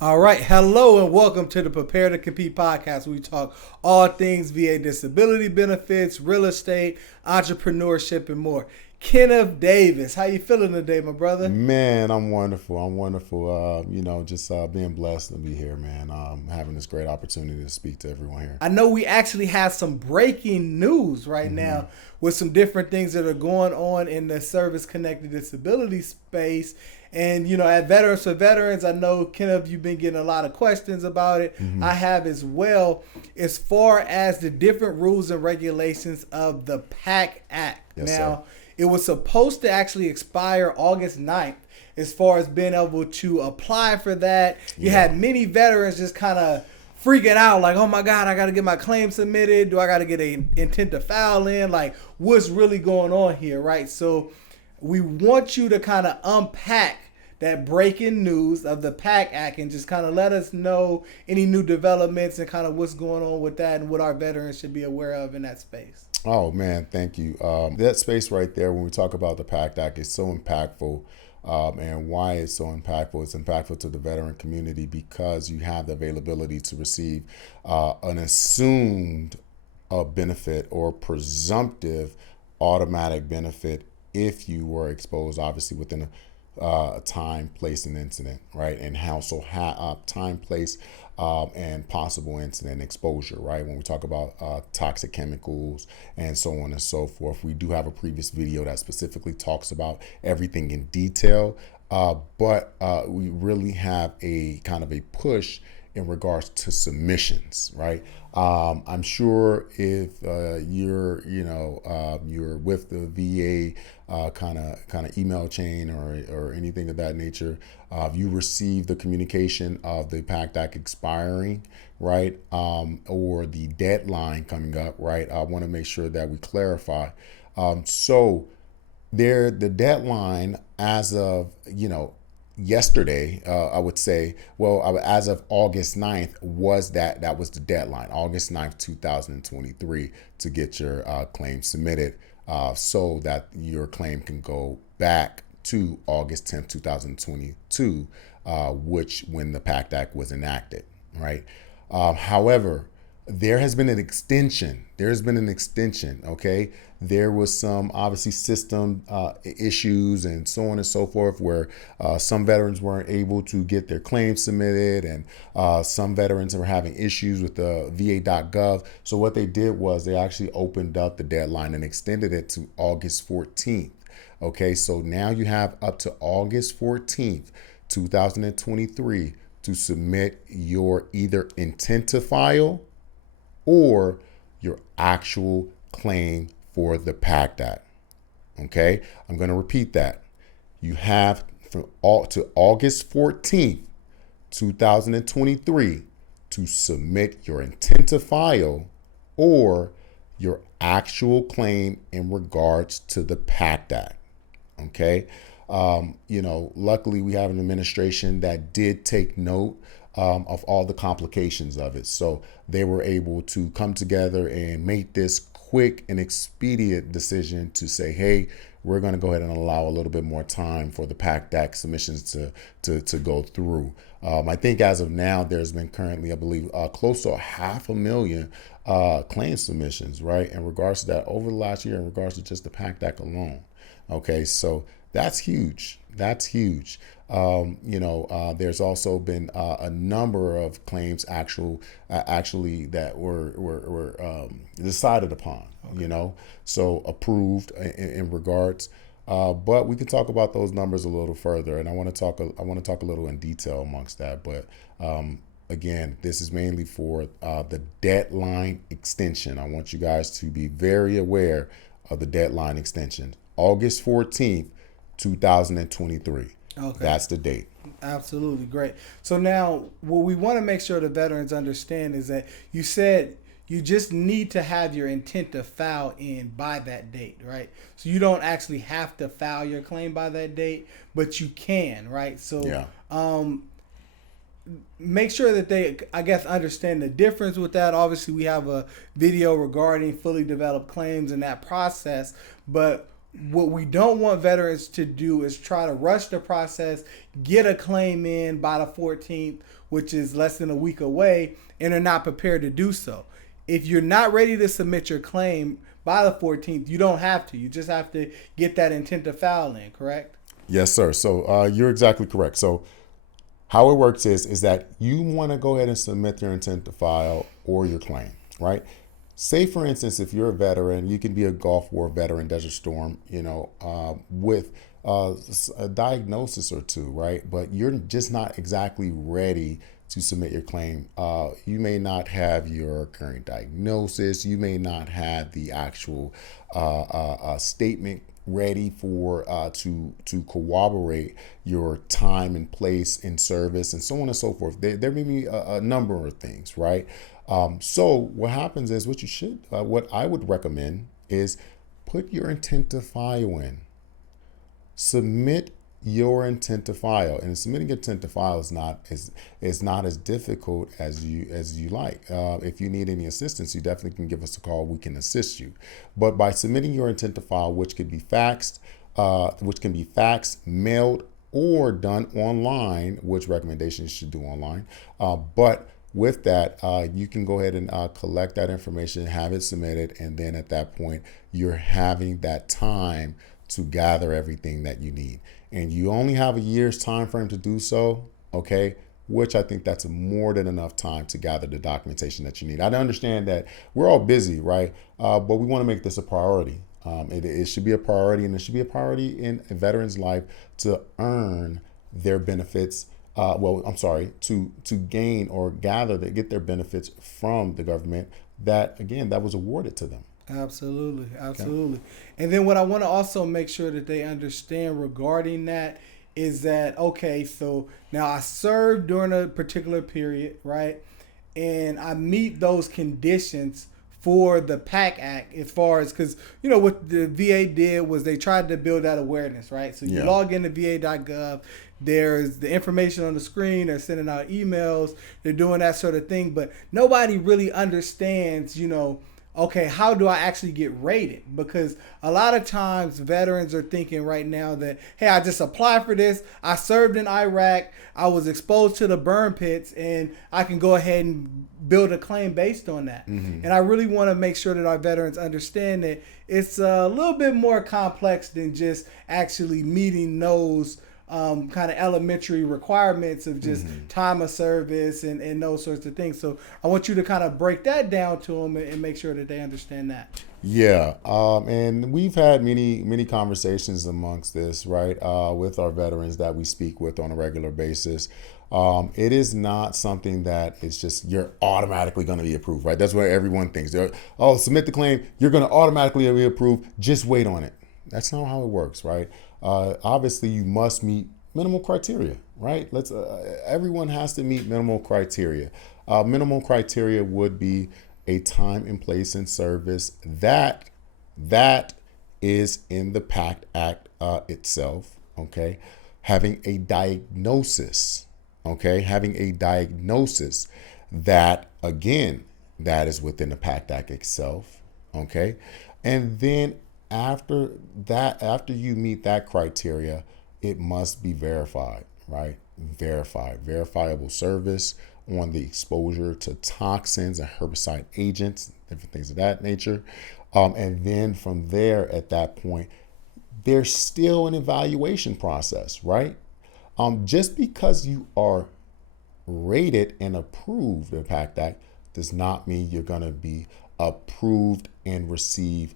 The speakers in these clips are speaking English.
All right. Hello and welcome to the Prepare to Compete podcast. Where we talk all things VA disability benefits, real estate, entrepreneurship, and more. Kenneth Davis, how you feeling today, my brother? Man, I'm wonderful. I'm wonderful. Just being blessed to be here, man. Having this great opportunity to speak to everyone here. I know we actually have some breaking news right Mm-hmm. now with some different things that are going on in the service-connected disability space. And, at Veterans for Veterans, I know, Kenneth, you've been getting a lot of questions about it. Mm-hmm. I have as well, as far as the different rules and regulations of the PACT Act. Yes, Now, sir. it was supposed to actually expire August 9th as far as being able to apply for that. You Yeah. had many veterans just kind of freaking out like, oh my God, I got to get my claim submitted. Do I got to get an intent to file in? Like, what's really going on here, right? So we want you to kind of unpack that breaking news of the PACT Act and just kind of let us know any new developments and kind of what's going on with that and what our veterans should be aware of in that space. Oh man, thank you. That space right there, when we talk about the PACT Act, is so impactful. And why it's so impactful? It's impactful to the veteran community because you have the availability to receive an assumed benefit or presumptive automatic benefit if you were exposed, obviously within a time, place, and incident, right? And how so time, place, and possible incident exposure, right? When we talk about toxic chemicals and so on and so forth, we do have a previous video that specifically talks about everything in detail, but we really have a kind of a push in regards to submissions, right? I'm sure if you're with the VA kind of email chain or anything of that nature, you receive the communication of the PACT Act expiring, right, or the deadline coming up, right? I want to make sure that we clarify. So the deadline as of yesterday, I would say, as of August 9th, that was the deadline, August 9th, 2023, to get your claim submitted so that your claim can go back to August 10th, 2022, which when the PACT Act was enacted, right? However, there has been an extension. Okay? There was some obviously system issues and so on and so forth where some veterans weren't able to get their claims submitted, and some veterans were having issues with the va.gov. So what they did was they actually opened up the deadline and extended it to August 14th. Okay, so now you have up to August 14th, 2023 to submit your either intent to file or your actual claim for the PACT Act. Okay, I'm going to repeat that. You have to August 14th, 2023 to submit your intent to file or your actual claim in regards to the PACT Act. Okay, luckily we have an administration that did take note of all the complications of it. So they were able to come together and make this quick and expedient decision to say, hey, we're going to go ahead and allow a little bit more time for the PACT Act submissions to go through. I think as of now, there's been currently, I believe, close to 500,000 claim submissions, right, in regards to that over the last year in regards to just the PACT Act alone. Okay, so that's huge. There's also been a number of claims actually that were decided upon. Okay. So approved in regards. But we can talk about those numbers a little further, and I want to talk a little in detail amongst that. But again, this is mainly for the deadline extension. I want you guys to be very aware of the deadline extension. August 14th, 2023. Okay. That's the date. Absolutely. Great. So now what we want to make sure the veterans understand is that you said you just need to have your intent to file in by that date, right? So you don't actually have to file your claim by that date, but you can, right? So yeah. Make sure that they, I guess, understand the difference with that. Obviously, we have a video regarding fully developed claims and that process, but what we don't want veterans to do is try to rush the process, get a claim in by the 14th, which is less than a week away, and are not prepared to do so. If you're not ready to submit your claim by the 14th, you don't have to. You just have to get that intent to file in, correct? Yes, sir. So you're exactly correct. So how it works is that you want to go ahead and submit your intent to file or your claim, right? Say, for instance, if you're a veteran, you can be a Gulf War veteran, Desert Storm, with a diagnosis or two, right? But you're just not exactly ready to submit your claim. You may not have your current diagnosis. You may not have the actual statement ready for to corroborate your time and place in service and so on and so forth. There may be a number of things, right? So what happens is what I would recommend is put your intent to file in. Submit your intent to file, and submitting intent to file is not as difficult as you like. If you need any assistance, you definitely can give us a call. We can assist you. But by submitting your intent to file, which can be faxed, mailed, or done online, which recommendations you should do online. But with that, you can go ahead and collect that information, have it submitted, and then at that point, you're having that time to gather everything that you need. And you only have a year's time frame to do so, okay? Which I think that's more than enough time to gather the documentation that you need. I understand that we're all busy, right? But we want to make this a priority. It should be a priority, and it should be a priority in a veteran's life to earn their benefits. To gain or get their benefits from the government that was awarded to them. Absolutely. Okay. And then what I want to also make sure that they understand regarding that is that, okay, so now I served during a particular period, right? And I meet those conditions for the PACT Act as far as, because, what the VA did was they tried to build that awareness, right? So you log into va.gov, there's the information on the screen, they're sending out emails, they're doing that sort of thing, but nobody really understands, okay, how do I actually get rated? Because a lot of times veterans are thinking right now that, hey, I just applied for this. I served in Iraq. I was exposed to the burn pits, and I can go ahead and build a claim based on that. Mm-hmm. And I really want to make sure that our veterans understand that it's a little bit more complex than just actually meeting those kind of elementary requirements of just time of service and those sorts of things. So I want you to kind of break that down to them and make sure that they understand that. Yeah. And we've had many conversations amongst this, right, with our veterans that we speak with on a regular basis. It is not something that is just you're automatically going to be approved, right? That's what everyone thinks. Submit the claim, you're going to automatically be approved. Just wait on it. That's not how it works, right? Obviously, you must meet minimal criteria, right? Everyone has to meet minimal criteria. Minimal criteria would be a time and place in service that is in the PACT Act itself, okay? Having a diagnosis, okay? Having a diagnosis that, again, that is within the PACT Act itself, okay? And then after you meet that criteria, it must be verified, right? Verifiable service on the exposure to toxins and herbicide agents, different things of that nature. And then from there, at that point, there's still an evaluation process, right? Just because you are rated and approved in PACT Act does not mean you're going to be approved and receive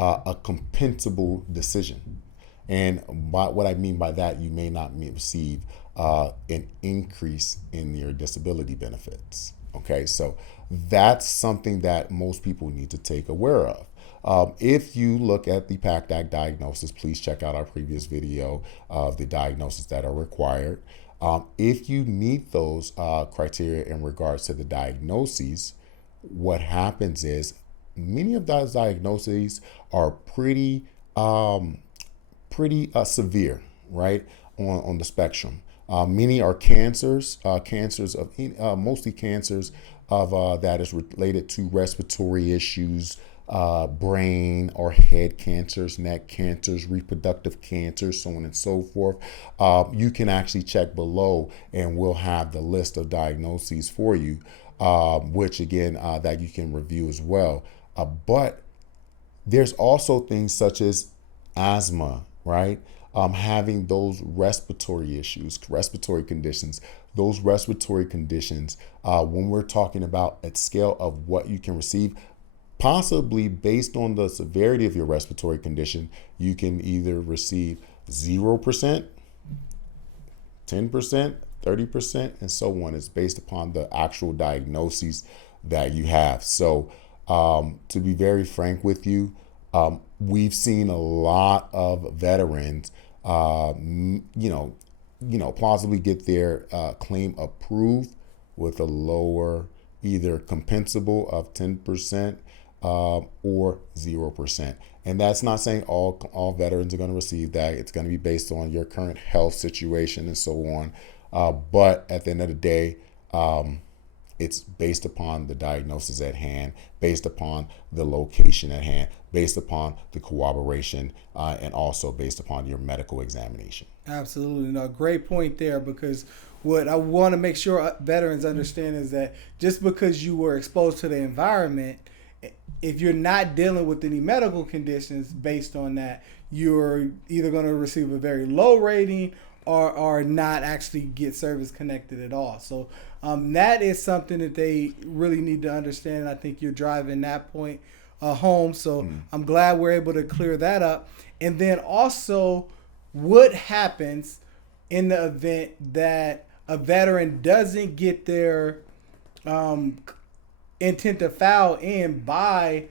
a compensable decision. And what I mean by that, you may not receive an increase in your disability benefits. Okay, so that's something that most people need to take aware of. If you look at the PACT Act diagnosis, please check out our previous video of the diagnoses that are required. If you meet those criteria in regards to the diagnoses, what happens is many of those diagnoses are pretty severe, right, on the spectrum. Many are cancers of mostly cancers of that is related to respiratory issues, brain or head cancers, neck cancers, reproductive cancers, so on and so forth. You can actually check below and we'll have the list of diagnoses for you, which again, that you can review as well. But there's also things such as asthma, right? Having those respiratory issues, respiratory conditions, those respiratory conditions, when we're talking about a scale of what you can receive, possibly based on the severity of your respiratory condition, you can either receive 0%, 10%, 30%, and so on. It's based upon the actual diagnoses that you have. So to be very frank with you, we've seen a lot of veterans, plausibly get their claim approved with a lower, either compensable of 10% or 0%. And that's not saying all veterans are going to receive that. It's going to be based on your current health situation and so on. But at the end of the day, it's based upon the diagnosis at hand, based upon the location at hand, based upon the corroboration, and also based upon your medical examination. Absolutely. No, great point there, because what I want to make sure veterans understand is that just because you were exposed to the environment, if you're not dealing with any medical conditions based on that, you're either going to receive a very low rating or not actually get service connected at all. So that is something that they really need to understand. I think you're driving that point home. So I'm glad we're able to clear that up. And then also, what happens in the event that a veteran doesn't get their intent to file in by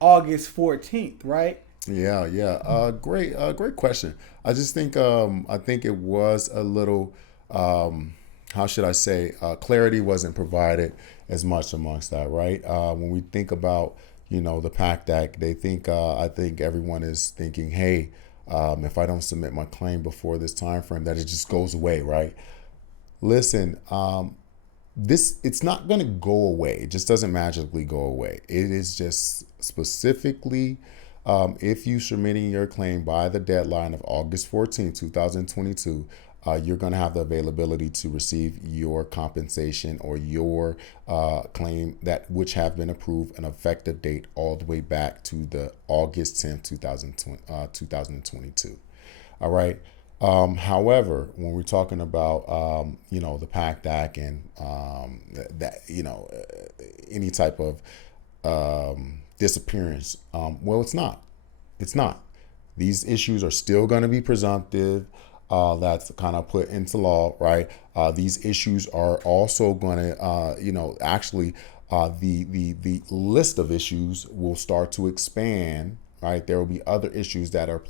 August 14th, right? Yeah. Great question. I just think I think it was a little how should I say, clarity wasn't provided as much amongst that, right? When we think about the PACT Act, they think I think everyone is thinking, hey, if I don't submit my claim before this time frame, that it just goes away, right? Listen, it's not going to go away. It just doesn't magically go away. It is just specifically if you submitting your claim by the deadline of August 14, 2022, you're going to have the availability to receive your compensation or your claim that which have been approved an effective date all the way back to the August 10th, 2022. All right. However, when we're talking about, the PACT Act and any type of disappearance, well, it's not. It's not. These issues are still going to be presumptive. That's kind of put into law, right? These issues are also going to, actually, the list of issues will start to expand. Right, there will be other issues that are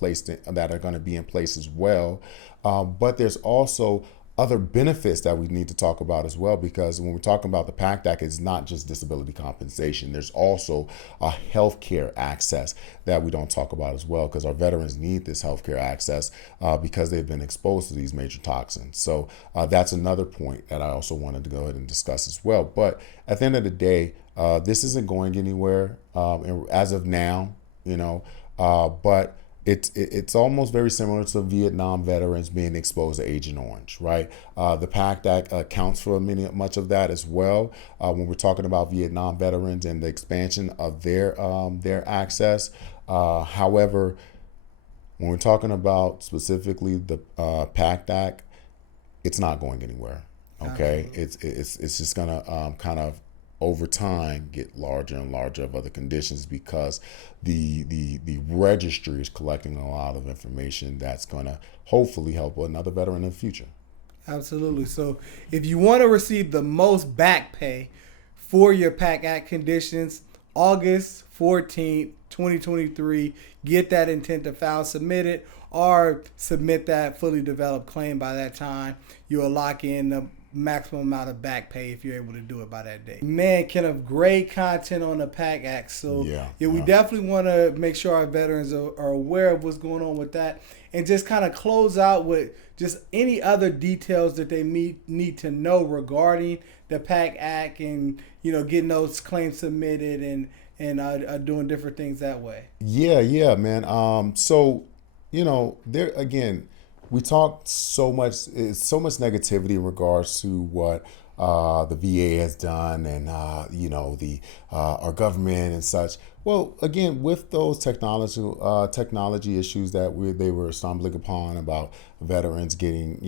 that are going to be in place as well, but there's also other benefits that we need to talk about as well, because when we're talking about the PACT Act, it's not just disability compensation. There's also a healthcare access that we don't talk about as well, because our veterans need this healthcare access because they've been exposed to these major toxins. So that's another point that I also wanted to go ahead and discuss as well. But at the end of the day, this isn't going anywhere as of now. But it's almost very similar to Vietnam veterans being exposed to Agent Orange, right? The PACT Act accounts for much of that as well. When we're talking about Vietnam veterans and the expansion of their access. However, when we're talking about specifically the PACT Act, it's not going anywhere. Okay, it's just gonna kind of over time get larger and larger of other conditions, because the registry is collecting a lot of information that's going to hopefully help another veteran in the future. Absolutely. So if you want to receive the most back pay for your PACT Act conditions, August 14th, 2023, get that intent to file submitted, or submit that fully developed claim by that time. You'll lock in the maximum amount of back pay if you're able to do it by that day. Man, Kenneth, great content on the PACT Act. So we definitely want to make sure our veterans are aware of what's going on with that, and just kind of close out with just any other details that they need to know regarding the PACT Act and getting those claims submitted and are doing different things that way. Yeah, man. So, there again, we talk so much negativity in regards to what the VA has done, and the our government and such. Well, again, with those technology issues that they were stumbling upon about veterans getting,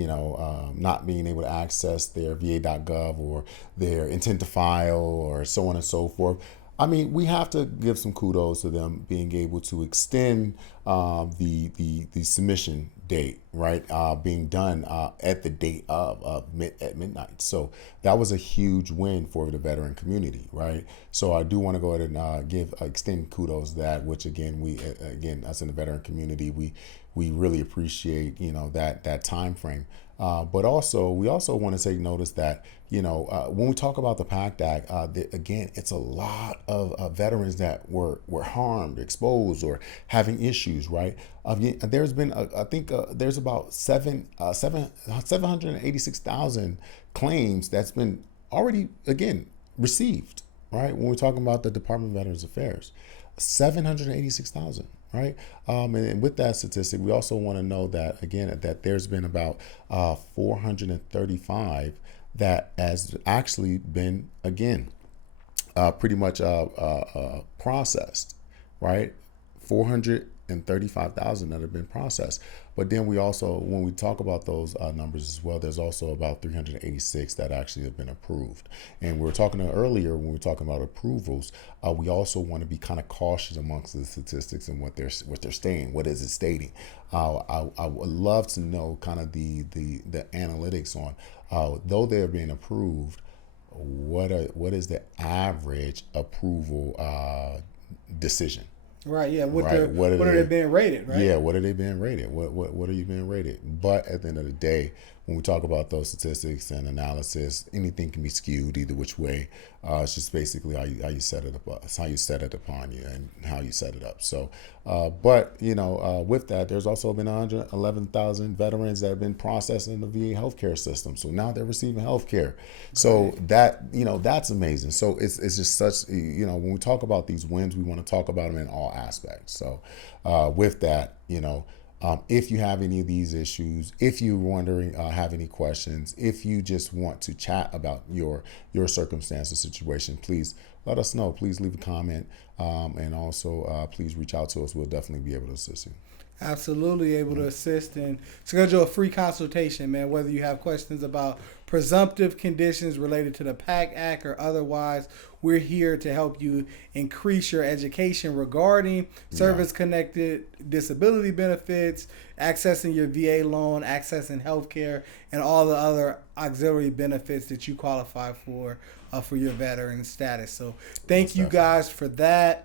not being able to access their VA.gov or their intent to file or so on and so forth. I mean, we have to give some kudos to them being able to extend the submission date, right? Being done at the date at midnight. So that was a huge win for the veteran community, right? So I do want to go ahead and extend kudos to that, which again, us in the veteran community, we really appreciate, that time frame. But also, we also want to take notice that, when we talk about the PACT Act, again, it's a lot of veterans that were harmed, exposed, or having issues, right? There's been, I think, there's about 786,000 claims that's been already, again, received, right? When we're talking about the Department of Veterans Affairs, 786,000. Right. And with that statistic, we also want to know that, again, that there's been about 435 that has actually been, again, pretty much processed. Right. 435,000 that have been processed. But then we also, when we talk about those numbers as well, there's also about 386 that actually have been approved. And we were talking earlier, when we were talking about approvals, we also want to be kind of cautious amongst the statistics and what they're stating. What is it stating? I would love to know kind of the analytics on, though they're being approved, what is the average approval decision? Right. Yeah. What are they being rated? Right. Yeah. What are they being rated? What are you being rated? But at the end of the day, when we talk about those statistics and analysis, anything can be skewed either which way. It's just basically how you set it up. It's how you set it upon you and how you set it up. So, but with that, there's also been 111,000 veterans that have been processed in the VA healthcare system. So now they're receiving healthcare. So that that's amazing. So it's just such when we talk about these wins, we want to talk about them in all aspects. So with that, if you have any of these issues, if you're wondering, have any questions, if you just want to chat about your circumstance or situation, please let us know. Please leave a comment, and also please reach out to us. We'll definitely be able to assist you. Absolutely able to assist and schedule a free consultation, man, whether you have questions about presumptive conditions related to the PACT Act or otherwise. We're here to help you increase your education regarding service-connected disability benefits, accessing your VA loan, accessing healthcare, and all the other auxiliary benefits that you qualify for your veteran status. So thank you guys for that.